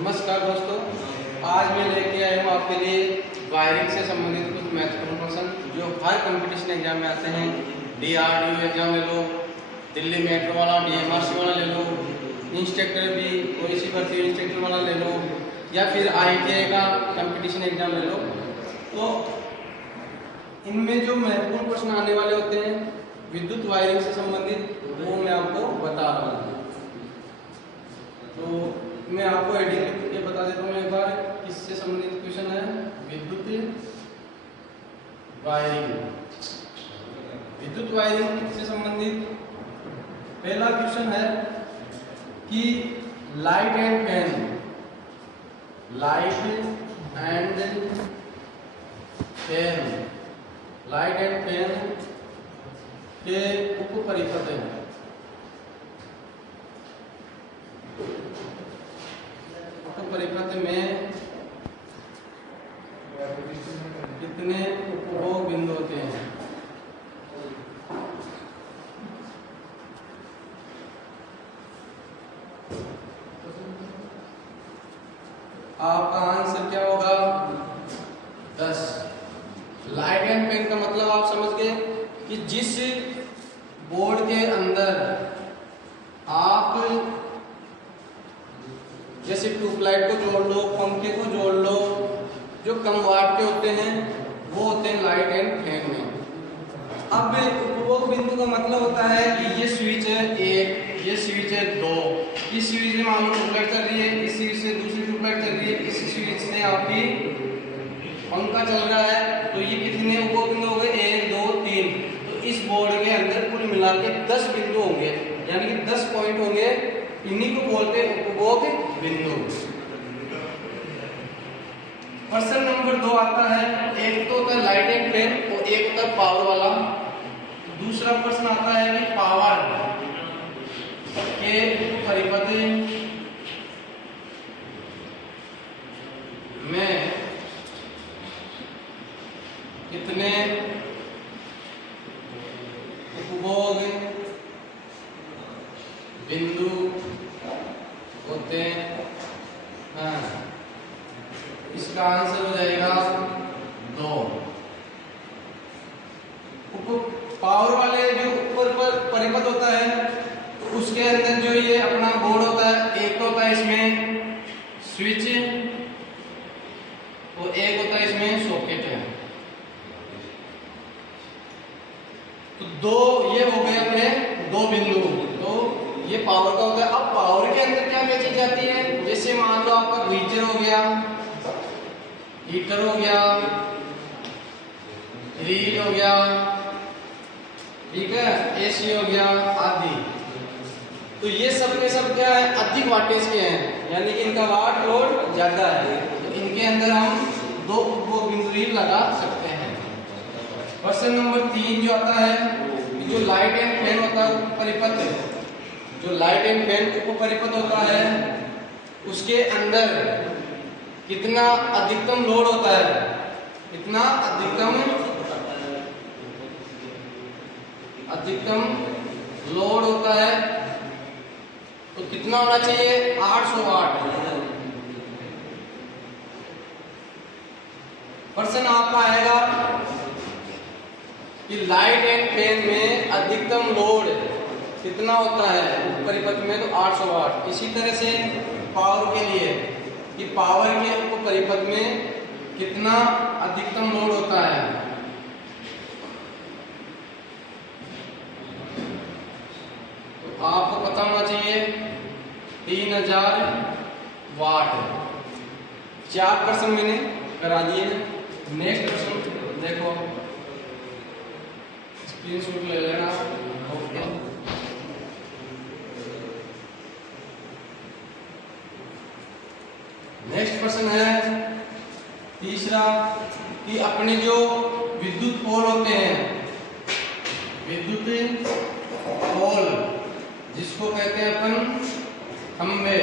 नमस्कार दोस्तों, आज मैं लेके आया हूँ आपके लिए वायरिंग से संबंधित कुछ महत्वपूर्ण प्रश्न जो हर कंपटीशन एग्जाम में आते हैं। DRDO एग्जाम ले लो, दिल्ली मेट्रो वाला, DMRC वाला ले लो, इंस्ट्रक्टर भी कोई सी भर्ती इंस्ट्रक्टर वाला ले लो, या फिर ITI का कंपटीशन एग्जाम ले लो। तो इनमें जो महत्वपूर्ण प्रश्न आने वाले होते हैं विद्युत वायरिंग से संबंधित, वो मैं आपको बता रहा हूँ। तो मैं आपको हेडिंग ये बता देता हूँ एक बार, किससे संबंधित क्वेश्चन है। विद्युत वायरिंग, विद्युत वायरिंग से संबंधित पहला क्वेश्चन है कि light and fan, light and fan के उप परिपथ हैं। परिपथ में कितने उपभोग बिंदु होते हैं? आपका आंसर क्या होगा? 10। लाइट एंड फैन का मतलब आप समझ गए कि जिस बोर्ड के अंदर आप जैसे ट्यूबलाइट को जोड़ लो, पंखे को जोड़ लो, जो कम वाट के होते हैं वो होते हैं लाइट एंड फैन में। अब उपभोग बिंदु का मतलब होता है कि ये स्विच है 1, ये स्विच है 2, इस स्विच से मान लो ट्यूबलाइट चल रही है, इस स्विच से दूसरी ट्यूबलाइट चल रही है, इस स्विच से आपकी पंखा चल रहा है। तो ये कितने उपभोग बिंदु हो गए? 1, 2, 3। तो इस बोर्ड के अंदर कुल मिला के 10 बिंदु होंगे, यानी कि 10 पॉइंट होंगे। इन्हीं को बोलते हैं उपभोग बिंदु। प्रश्न नंबर 2 आता है, एक तो होता है लाइट एंड फैन और एक होता है पावर वाला। दूसरा प्रश्न आता है कि पावर के परिपथ में कितने उपभोग बिंदु होते हैं? इसका आंसर हो जाएगा 2। पावर वाले जो ऊपर पर परिपथ होता है उसके अंदर जो ये अपना बोर्ड होता है, एक तो होता है इसमें स्विच और एक होता है इसमें सॉकेट है। तो 2 ये हो गए अपने 2 बिंदु। तो ये पावर का होता है। अब पावर के अंदर क्या क्या चीज आती है? जैसे मान लो आपका गीजर हो गया, हीटर हो गया, फ्रिज हो गया, ठीक है, AC हो गया आदि। तो ये सब के सब क्या है? अधिक वाटेज के हैं, यानी कि इनका वाट लोड ज्यादा है। तो इनके अंदर हम 2 उपभोग बिंदु ही लगा सकते हैं। प्रश्न नंबर 3 जो आता है, जो लाइट एंड फैन होता है परिपथ, जो लाइट एंड फैन उप परिपथ होता है उसके अंदर कितना अधिकतम लोड होता है? कितना अधिकतम लोड होता है? तो कितना होना चाहिए? 800 वाट। प्रश्न आपका आएगा कि लाइट एंड फैन में अधिकतम लोड कितना होता है परिपथ में? तो 800 वाट। इसी तरह से पावर के लिए कि पावर के उप परिपथ में कितना अधिकतम लोड होता है? तो आपको पता होना चाहिए 3000 वाट। 4 प्रश्न मैंने करा दिए हैं। नेक्स्ट प्रश्न देखो, स्क्रीनशॉट ले लेना। ओके, नेक्स्ट प्रश्न है तीसरा कि अपने जो विद्युत पोल होते हैं, विद्युत पोल जिसको कहते हैं अपन खंबे,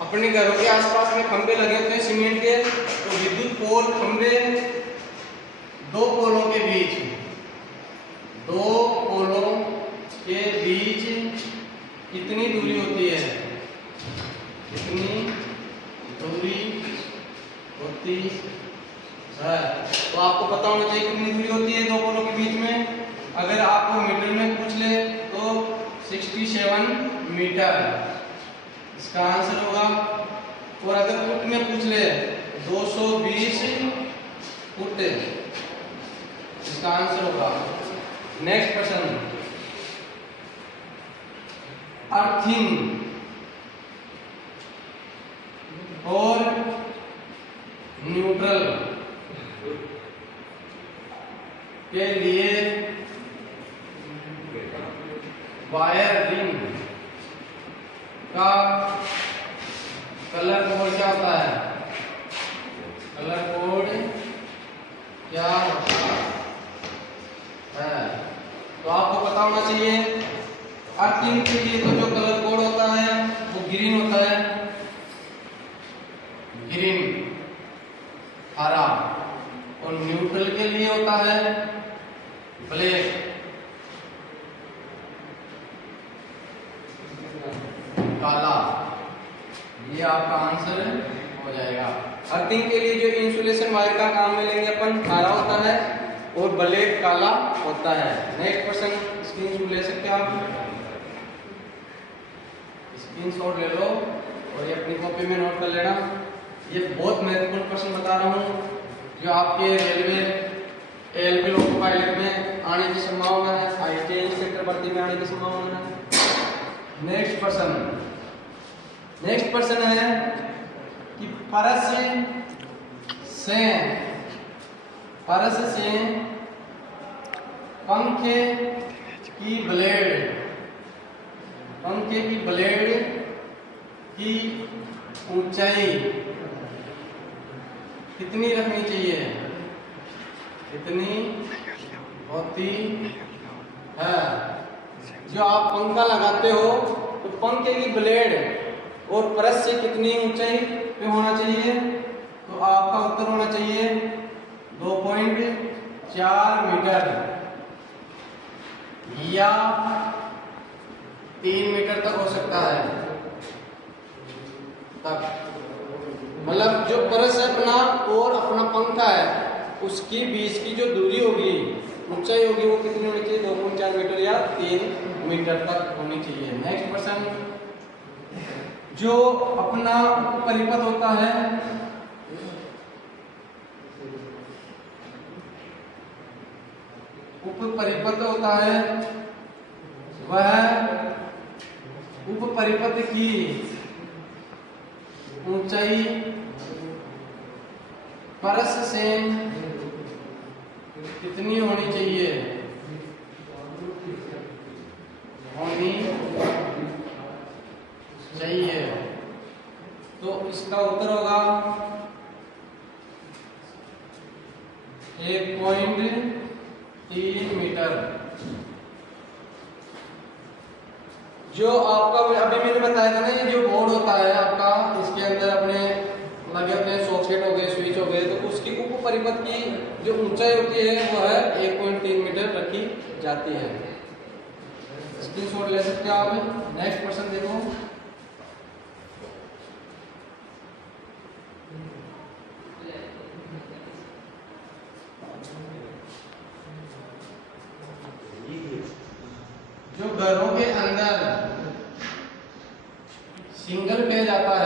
अपने घरों के आसपास में खंबे लगे होते हैं सीमेंट के। तो विद्युत पोल खंबे 2 पोलों के बीच, 2 पोलों के बीच कितनी दूरी होती है? कितनी होती है। तो आपको पता होना चाहिए कितनी दूरी होती है दो पोलों के बीच में। अगर आपको मीटर में पूछ ले तो 67 मीटर इसका आंसर होगा। और अगर फुट में पूछ ले 220 फुट इसका आंसर होगा। नेक्स्ट क्वेश्चन, अर्थिंग और न्यूट्रल के लिए वायर रिंग का कलर कोड क्या होता है? कलर कोड क्या होता है? तो आपको पता होना चाहिए अर्थिंग के लिए तो जो कलर कोड होता है वो ग्रीन होता है, ग्रीन हरा। और न्यूट्रल के लिए होता है ब्लैक काला। ये आपका आंसर हो जाएगा। अर्थिंग के लिए जो इंसुलेशन वायर का काम में लेंगे अपन हरा होता है और ब्लैक काला होता है। नेक्स्ट क्वेश्चन स्क्रीनशॉट ले सकते हैं आप, स्क्रीनशॉट ले लो और ये अपनी कॉपी में नोट कर लेना। ये बहुत महत्वपूर्ण क्वेश्चन बता रहा हूँ जो आपके रेलवे एएलपी लोको पायलट में आने की संभावना है, आईटीआई इंस्पेक्टर भर्ती में आने की संभावना है। नेक्स्ट क्वेश्चन है कि परस से पंखे की ब्लेड की ऊंचाई कितनी रखनी चाहिए? कितनी होती है? जो आप पंखा लगाते हो तो पंखे की ब्लेड और परत से कितनी ऊंचाई पे होना चाहिए? तो आपका उत्तर होना चाहिए 2.4 मीटर या 3 मीटर तक हो सकता है। तक मतलब जो परत से अपना और अपना पंखा है उसकी बीच की जो दूरी होगी, ऊंचाई होगी, वो कितनी होनी चाहिए? 2.4 मीटर या 3 मीटर तक होनी चाहिए। नेक्स्ट क्वेश्चन, जो अपना परिपथ होता है उपपरिपथ होता है, वह उपपरिपथ की ऊंचाई परस से कितनी होनी चाहिए? तो इसका उत्तर होगा 1.3 मीटर। जो आपका अभी मैंने बताया था ना, ये जो बोर्ड होता है आपका, इसके अंदर अपने लगे होते हैं सॉकेट हो गए, स्विच हो गए, तो उसकी उप परिपथ की जो ऊंचाई होती है वो है 1.3 मीटर रखी जाती है। स्क्रीनशॉट ले सकते हो आप। नेक्स्ट क्वेश्चन देखो, जो घरों के अंदर सिंगल पेज आता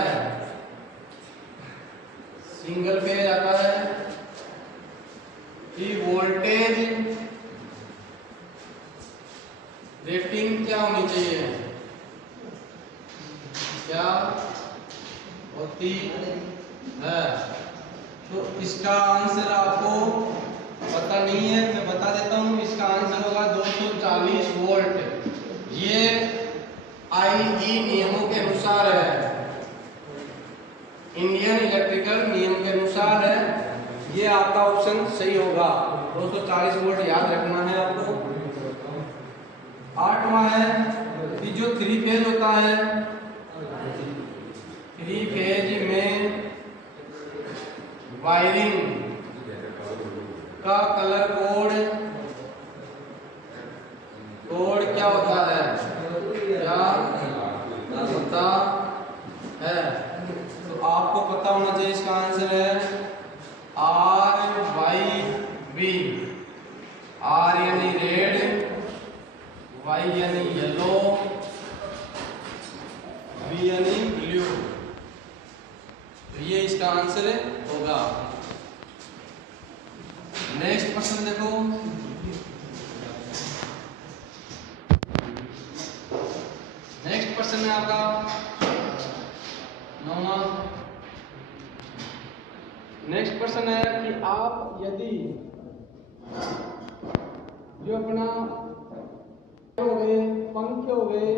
है, कि वोल्टेज रेटिंग क्या होनी चाहिए? क्या होती है? तो इसका आंसर आपको पता नहीं है, मैं बता देता हूं। इसका आंसर होगा 240 वोल्ट। ये आईई नियमों के अनुसार है, इंडियन इलेक्ट्रिकल नियम के अनुसार है। ये आपका ऑप्शन सही होगा, 240 वोल्ट याद रखना है आपको। 8वां है कि जो 3 फेज होता है, 3 फेज में वायरिंग का कलर कोड क्या होता है? क्या होता है? तो आपको पता होना चाहिए। इसका आंसर है RYB, R यानी रेड, Y यानी येलो, B यानी ब्लू। तो ये इसका आंसर होगा। नेक्स्ट क्वेश्चन देखो, नेक्स्ट क्वेश्चन है आपका 9वां। नेक्स्ट क्वेश्चन है कि आप यदि जो अपना हो गए, पंखे हो गए,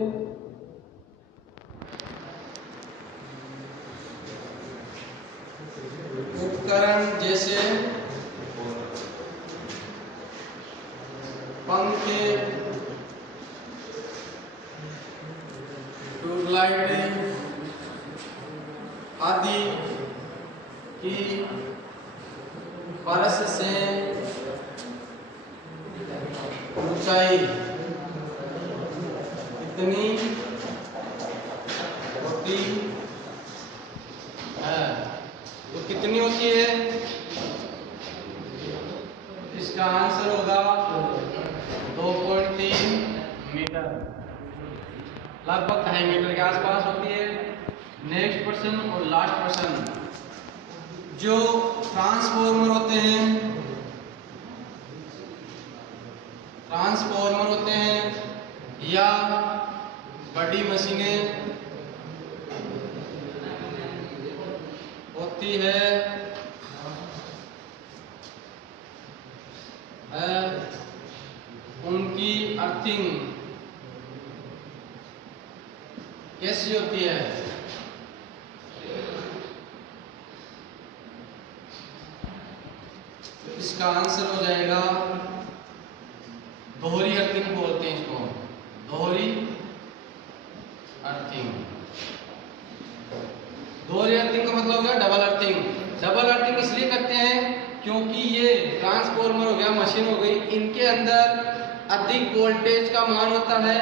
उपकरण जैसे पंखे, ट्यूबलाइट आदि की फर्श से ऊंचाई कितनी होती है? तो कितनी होती है? इसका आंसर होगा 2.3 मीटर, लगभग 2.5 मीटर के आसपास होती है। नेक्स्ट क्वेश्चन और लास्ट क्वेश्चन, जो ट्रांसफॉर्मर होते हैं, ट्रांसफॉर्मर होते हैं या बड़ी मशीनें होती है, उनकी अर्थिंग कैसी होती है? इसका आंसर हो जाएगा, दोहरी अर्थिंग बोलते हैं इसको, दोहरी अर्थिंग। दोहरी अर्थिंग का मतलब हो गया डबल अर्थिंग। डबल अर्थिंग इसलिए करते हैं क्योंकि ये ट्रांसफॉर्मर हो गया, मशीन हो गई, इनके अंदर अधिक वोल्टेज का मान होता है।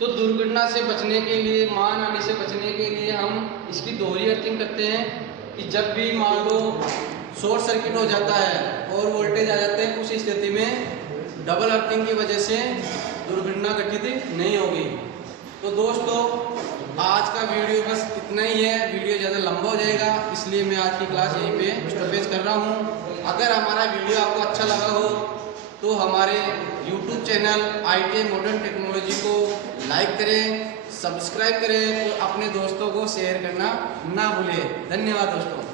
तो दुर्घटना से बचने के लिए, मान आने से बचने के लिए हम इसकी दोहरी अर्थिंग करते हैं कि जब भी मान लो शॉर्ट सर्किट हो जाता है और वोल्टेज आ जाते हैं, उस स्थिति में डबल अर्थिंग की वजह से दुर्घटना घटित नहीं होगी। तो दोस्तों आज का वीडियो बस इतना ही है, वीडियो ज़्यादा लंबा हो जाएगा, इसलिए मैं आज की क्लास यहीं पे स्टॉपेज कर रहा हूँ। अगर हमारा वीडियो आपको अच्छा लगा हो तो हमारे YouTube channel ITI modern technology को लाइक करें, सब्सक्राइब करें और अपने दोस्तों को शेयर करना ना भूलें। धन्यवाद दोस्तों।